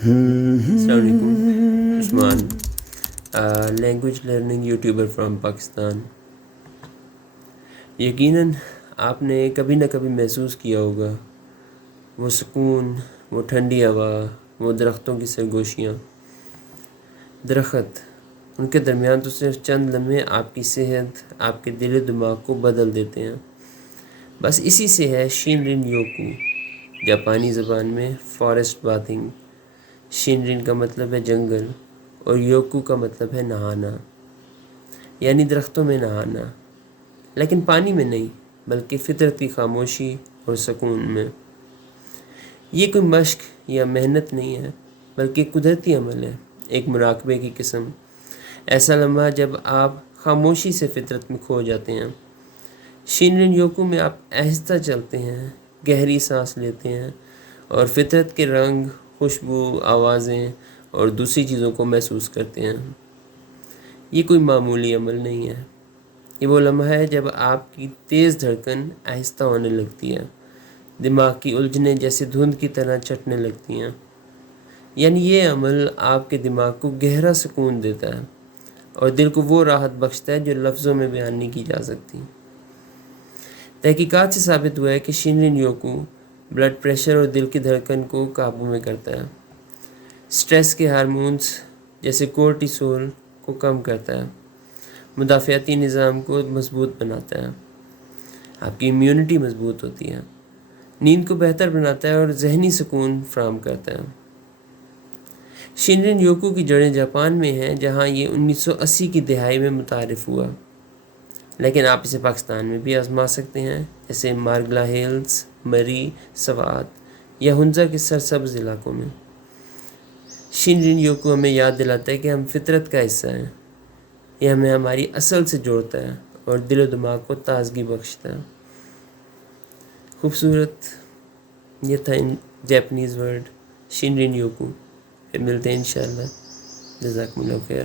السلام علیکم، Usman, language learning YouTuber from Pakistan. یقیناً آپ نے کبھی نہ کبھی محسوس کیا ہوگا وہ سکون، وہ ٹھنڈی ہوا، وہ درختوں کی سرگوشیاں۔ درخت، ان کے درمیان تو صرف چند لمحے آپ کی صحت، آپ کے دل و دماغ کو بدل دیتے ہیں۔ بس اسی سے ہے شینرن یوکو، جاپانی زبان میں فارسٹ باتھنگ۔ شینرن کا مطلب ہے جنگل اور یوکو کا مطلب ہے نہانا، یعنی درختوں میں نہانا، لیکن پانی میں نہیں بلکہ فطرتی خاموشی اور سکون میں۔ یہ کوئی مشق یا محنت نہیں ہے بلکہ قدرتی عمل ہے، ایک مراقبے کی قسم، ایسا لمحہ جب آپ خاموشی سے فطرت میں کھو جاتے ہیں۔ شینرن یوکو میں آپ آہستہ چلتے ہیں، گہری سانس لیتے ہیں اور فطرت کے رنگ، خوشبو، آوازیں اور دوسری چیزوں کو محسوس کرتے ہیں۔ یہ کوئی معمولی عمل نہیں ہے، یہ وہ لمحہ ہے جب آپ کی تیز دھڑکن آہستہ ہونے لگتی ہے، دماغ کی الجھنیں جیسے دھند کی طرح چھٹنے لگتی ہیں۔ یعنی یہ عمل آپ کے دماغ کو گہرا سکون دیتا ہے اور دل کو وہ راحت بخشتا ہے جو لفظوں میں بیان نہیں کی جا سکتی۔ تحقیقات سے ثابت ہوا ہے کہ شینرن یوکو بلڈ پریشر اور دل کی دھڑکن کو قابو میں کرتا ہے، سٹریس کے ہارمونز جیسے کورٹیسول کو کم کرتا ہے، مدافعتی نظام کو مضبوط بناتا ہے، آپ کی امیونٹی مضبوط ہوتی ہے، نیند کو بہتر بناتا ہے اور ذہنی سکون فراہم کرتا ہے۔ شینرن یوکو کی جڑیں جاپان میں ہیں، جہاں یہ 1980 کی دہائی میں متعارف ہوا، لیکن آپ اسے پاکستان میں بھی آزما سکتے ہیں، جیسے مارگلا ہلز، مری، سوات یا ہنزا کے سرسبز علاقوں میں۔ شینرن یوکو ہمیں یاد دلاتا ہے کہ ہم فطرت کا حصہ ہیں، یہ ہمیں ہماری اصل سے جوڑتا ہے اور دل و دماغ کو تازگی بخشتا ہے۔ خوبصورت، یہ تھا جاپنیز ورڈ شینرن یوکو۔ پھر ملتے ہیں انشاءاللہ، جزاکم اللہ خیر۔